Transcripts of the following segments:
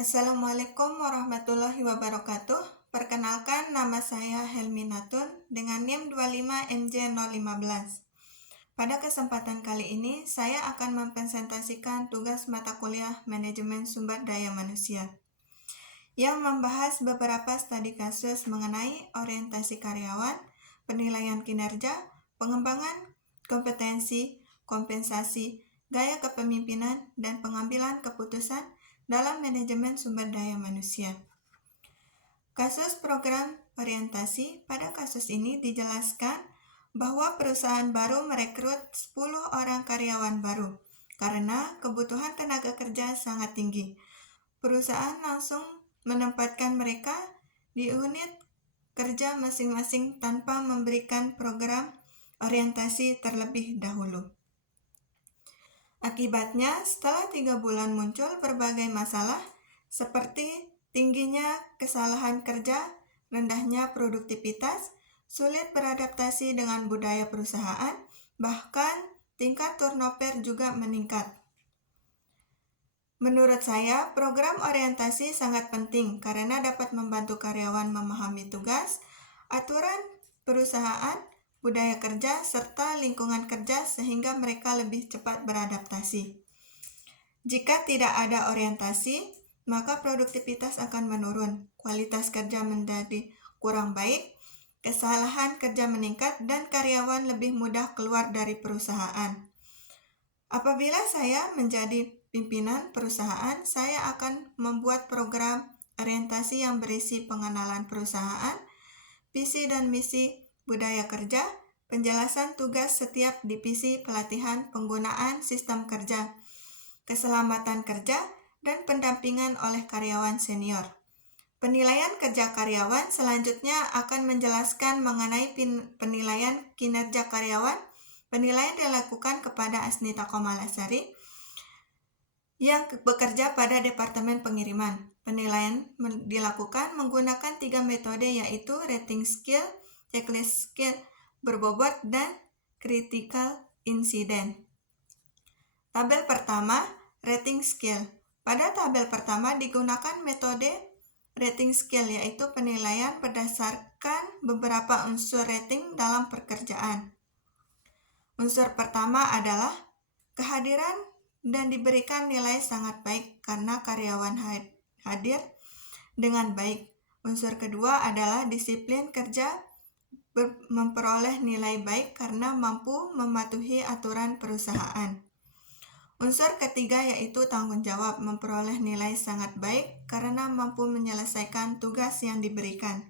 Assalamualaikum warahmatullahi wabarakatuh. Perkenalkan, nama saya Helmi Natun dengan NIM 25MJ015. Pada kesempatan kali ini, saya akan mempresentasikan tugas mata kuliah Manajemen Sumber Daya Manusia yang membahas beberapa studi kasus mengenai orientasi karyawan, penilaian kinerja, pengembangan kompetensi, kompensasi, gaya kepemimpinan, dan pengambilan keputusan dalam manajemen sumber daya manusia. Kasus program orientasi, pada kasus ini dijelaskan bahwa perusahaan baru merekrut 10 orang karyawan baru karena kebutuhan tenaga kerja sangat tinggi. Perusahaan langsung menempatkan mereka di unit kerja masing-masing tanpa memberikan program orientasi terlebih dahulu. Akibatnya, setelah 3 bulan muncul berbagai masalah seperti tingginya kesalahan kerja, rendahnya produktivitas, sulit beradaptasi dengan budaya perusahaan, bahkan tingkat turnover juga meningkat. Menurut saya, program orientasi sangat penting karena dapat membantu karyawan memahami tugas, aturan perusahaan, budaya kerja, serta lingkungan kerja sehingga mereka lebih cepat beradaptasi. Jika tidak ada orientasi, maka produktivitas akan menurun, kualitas kerja menjadi kurang baik, kesalahan kerja meningkat, dan karyawan lebih mudah keluar dari perusahaan. Apabila saya menjadi pimpinan perusahaan, saya akan membuat program orientasi yang berisi pengenalan perusahaan, visi dan misi, budaya kerja, penjelasan tugas setiap divisi, pelatihan penggunaan sistem kerja, keselamatan kerja, dan pendampingan oleh karyawan senior. Penilaian kerja karyawan selanjutnya akan menjelaskan mengenai penilaian kinerja karyawan. Penilaian dilakukan kepada Asnita Komalasari yang bekerja pada Departemen Pengiriman. Penilaian dilakukan menggunakan 3 metode yaitu rating skill, checklist skill berbobot, dan critical incident. Tabel pertama, rating skill. Pada tabel pertama digunakan metode rating skill yaitu penilaian berdasarkan beberapa unsur rating dalam pekerjaan. Unsur pertama adalah kehadiran dan diberikan nilai sangat baik karena karyawan hadir dengan baik. Unsur kedua adalah disiplin kerja memperoleh nilai baik karena mampu mematuhi aturan perusahaan. Unsur ketiga yaitu tanggung jawab memperoleh nilai sangat baik karena mampu menyelesaikan tugas yang diberikan.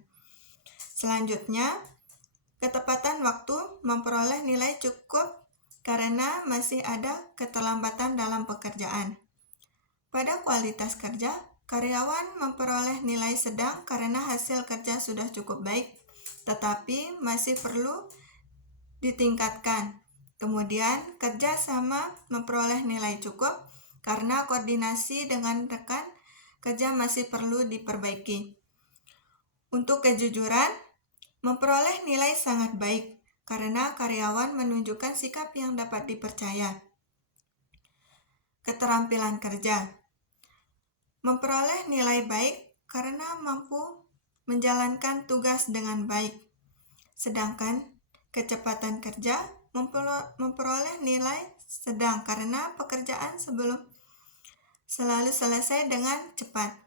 Selanjutnya, ketepatan waktu memperoleh nilai cukup karena masih ada keterlambatan dalam pekerjaan. Pada kualitas kerja, karyawan memperoleh nilai sedang karena hasil kerja sudah cukup baik, tetapi masih perlu ditingkatkan. Kemudian, kerja sama memperoleh nilai cukup karena koordinasi dengan rekan kerja masih perlu diperbaiki. Untuk kejujuran, memperoleh nilai sangat baik karena karyawan menunjukkan sikap yang dapat dipercaya. Keterampilan kerja memperoleh nilai baik karena mampu menjalankan tugas dengan baik. Sedangkan kecepatan kerja memperoleh nilai sedang karena pekerjaan selalu selesai dengan cepat.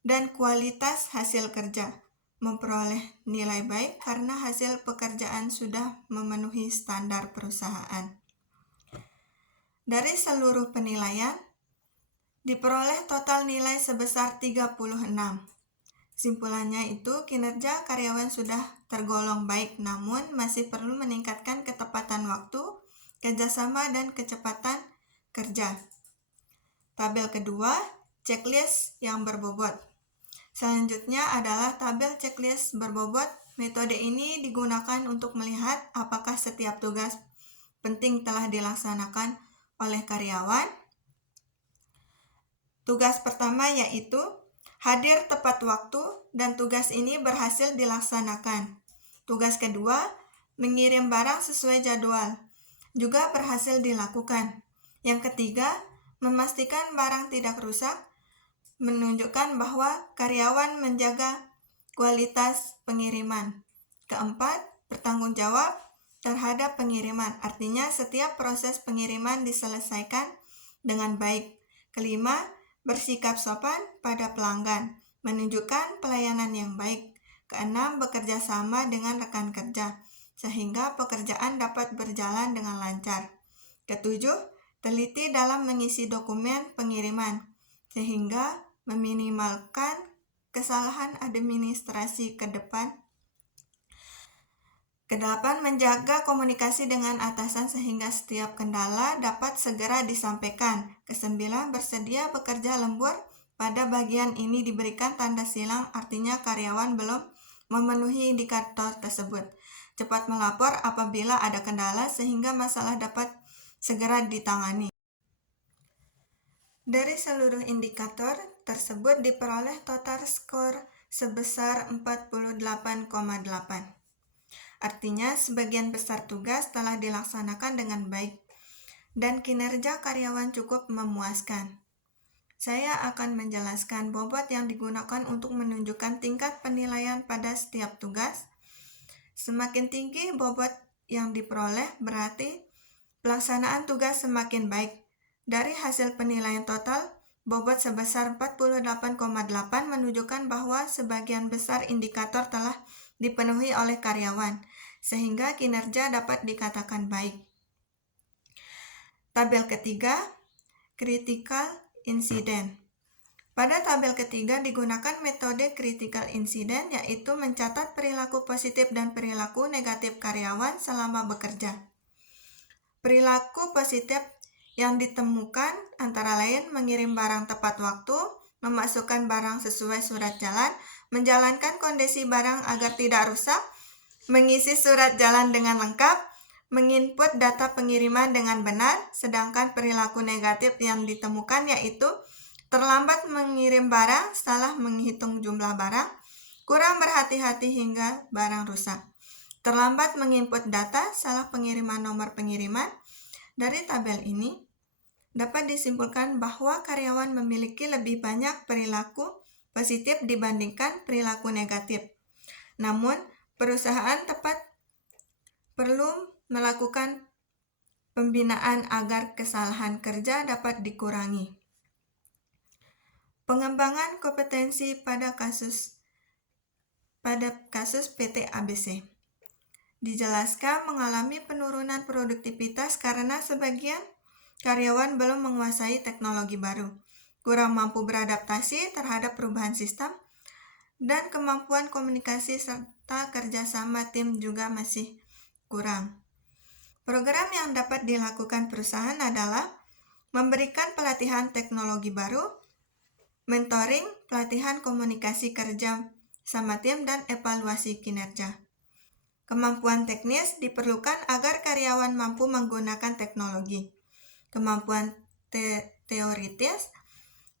Dan kualitas hasil kerja memperoleh nilai baik karena hasil pekerjaan sudah memenuhi standar perusahaan. Dari seluruh penilaian, diperoleh total nilai sebesar 36. Simpulannya itu, kinerja karyawan sudah tergolong baik, namun masih perlu meningkatkan ketepatan waktu, kerjasama, dan kecepatan kerja. Tabel kedua, checklist yang berbobot. Selanjutnya adalah tabel checklist berbobot. Metode ini digunakan untuk melihat apakah setiap tugas penting telah dilaksanakan oleh karyawan. Tugas pertama yaitu hadir tepat waktu dan tugas ini berhasil dilaksanakan. Tugas kedua, mengirim barang sesuai jadwal juga berhasil dilakukan. Yang ketiga, memastikan barang tidak rusak, menunjukkan bahwa karyawan menjaga kualitas pengiriman. Keempat, bertanggung jawab terhadap pengiriman, artinya setiap proses pengiriman diselesaikan dengan baik. Kelima, bersikap sopan pada pelanggan, menunjukkan pelayanan yang baik. Keenam, bekerja sama dengan rekan kerja, sehingga pekerjaan dapat berjalan dengan lancar. Ketujuh, teliti dalam mengisi dokumen pengiriman, sehingga meminimalkan kesalahan administrasi ke depan. Kedelapan, menjaga komunikasi dengan atasan sehingga setiap kendala dapat segera disampaikan. Kesembilan, bersedia bekerja lembur. Pada bagian ini diberikan tanda silang, artinya karyawan belum memenuhi indikator tersebut. Cepat melapor apabila ada kendala sehingga masalah dapat segera ditangani. Dari seluruh indikator tersebut diperoleh total skor sebesar 48,8. Artinya sebagian besar tugas telah dilaksanakan dengan baik dan kinerja karyawan cukup memuaskan. Saya akan menjelaskan bobot yang digunakan untuk menunjukkan tingkat penilaian pada setiap tugas. Semakin tinggi bobot yang diperoleh berarti pelaksanaan tugas semakin baik. Dari hasil penilaian total, bobot sebesar 48,8 menunjukkan bahwa sebagian besar indikator telah dipenuhi oleh karyawan, sehingga kinerja dapat dikatakan baik. Tabel ketiga, critical incident. Pada tabel ketiga digunakan metode critical incident, yaitu mencatat perilaku positif dan perilaku negatif karyawan selama bekerja. Perilaku positif yang ditemukan antara lain mengirim barang tepat waktu, memasukkan barang sesuai surat jalan, menjalankan kondisi barang agar tidak rusak, mengisi surat jalan dengan lengkap, menginput data pengiriman dengan benar, sedangkan perilaku negatif yang ditemukan yaitu terlambat mengirim barang, salah menghitung jumlah barang, kurang berhati-hati hingga barang rusak. Terlambat menginput data, salah pengiriman nomor pengiriman. Dari tabel ini dapat disimpulkan bahwa karyawan memiliki lebih banyak perilaku positif dibandingkan perilaku negatif. Namun, perusahaan tepat perlu melakukan pembinaan agar kesalahan kerja dapat dikurangi. Pengembangan kompetensi pada kasus PT ABC. Dijelaskan mengalami penurunan produktivitas karena sebagian karyawan belum menguasai teknologi baru, kurang mampu beradaptasi terhadap perubahan sistem, dan kemampuan komunikasi serta kerjasama tim juga masih kurang. Program yang dapat dilakukan perusahaan adalah memberikan pelatihan teknologi baru, mentoring, pelatihan komunikasi kerja sama tim, dan evaluasi kinerja. Kemampuan teknis diperlukan agar karyawan mampu menggunakan teknologi. Kemampuan teoritis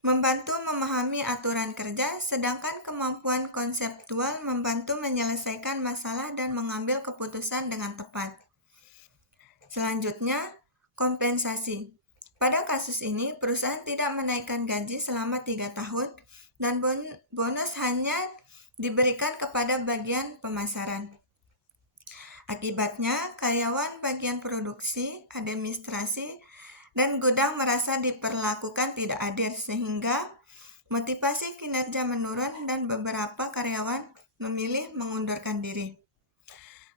membantu memahami aturan kerja, sedangkan kemampuan konseptual membantu menyelesaikan masalah dan mengambil keputusan dengan tepat. Selanjutnya, kompensasi. Pada kasus ini, perusahaan tidak menaikkan gaji selama 3 tahun dan bonus hanya diberikan kepada bagian pemasaran. Akibatnya, karyawan bagian produksi, administrasi, dan gudang merasa diperlakukan tidak adil sehingga motivasi kinerja menurun dan beberapa karyawan memilih mengundurkan diri.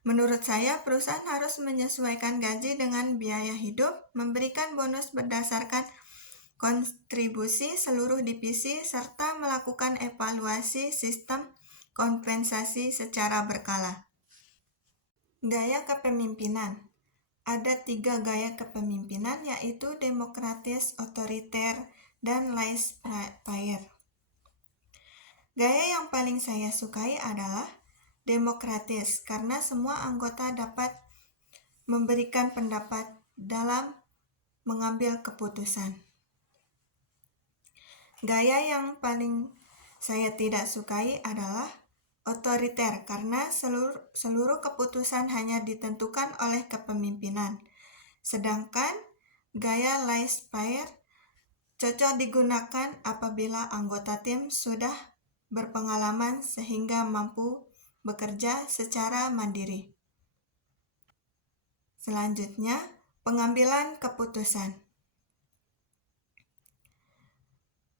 Menurut saya, perusahaan harus menyesuaikan gaji dengan biaya hidup, memberikan bonus berdasarkan kontribusi seluruh divisi, serta melakukan evaluasi sistem kompensasi secara berkala. Gaya kepemimpinan. Ada 3 gaya kepemimpinan, yaitu demokratis, otoriter, dan laissez-faire. Gaya yang paling saya sukai adalah demokratis, karena semua anggota dapat memberikan pendapat dalam mengambil keputusan. Gaya yang paling saya tidak sukai adalah otoriter karena seluruh keputusan hanya ditentukan oleh kepemimpinan. Sedangkan gaya laissez-faire cocok digunakan apabila anggota tim sudah berpengalaman sehingga mampu bekerja secara mandiri. Selanjutnya, pengambilan keputusan.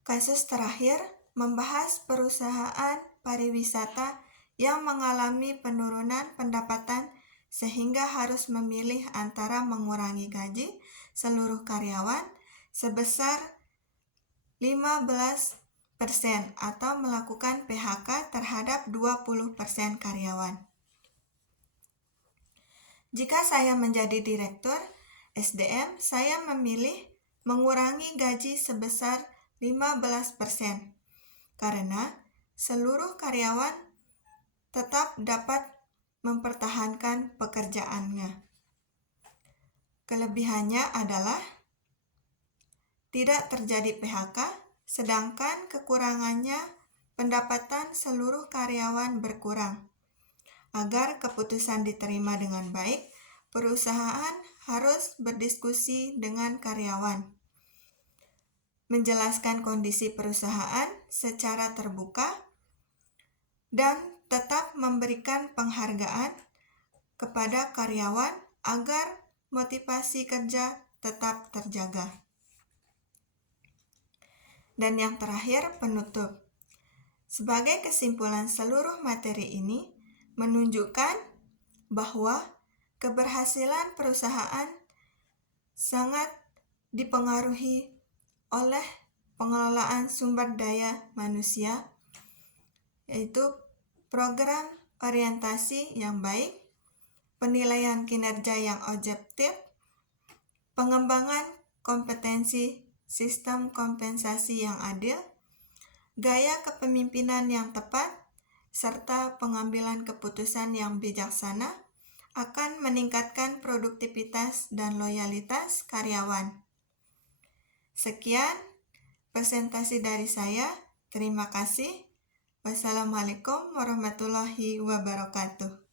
Kasus terakhir membahas perusahaan pariwisata yang mengalami penurunan pendapatan sehingga harus memilih antara mengurangi gaji seluruh karyawan sebesar 15% atau melakukan PHK terhadap 20% karyawan. Jika saya menjadi direktur SDM, saya memilih mengurangi gaji sebesar 15% karena seluruh karyawan tetap dapat mempertahankan pekerjaannya. Kelebihannya adalah tidak terjadi PHK, sedangkan kekurangannya pendapatan seluruh karyawan berkurang. Agar keputusan diterima dengan baik, perusahaan harus berdiskusi dengan karyawan, menjelaskan kondisi perusahaan secara terbuka, dan tetap memberikan penghargaan kepada karyawan agar motivasi kerja tetap terjaga. Dan yang terakhir, penutup. Sebagai kesimpulan seluruh materi ini, menunjukkan bahwa keberhasilan perusahaan sangat dipengaruhi oleh pengelolaan sumber daya manusia, yaitu program orientasi yang baik, penilaian kinerja yang objektif, pengembangan kompetensi sistem kompensasi yang adil, gaya kepemimpinan yang tepat, serta pengambilan keputusan yang bijaksana akan meningkatkan produktivitas dan loyalitas karyawan. Sekian presentasi dari saya. Terima kasih. Wassalamualaikum warahmatullahi wabarakatuh.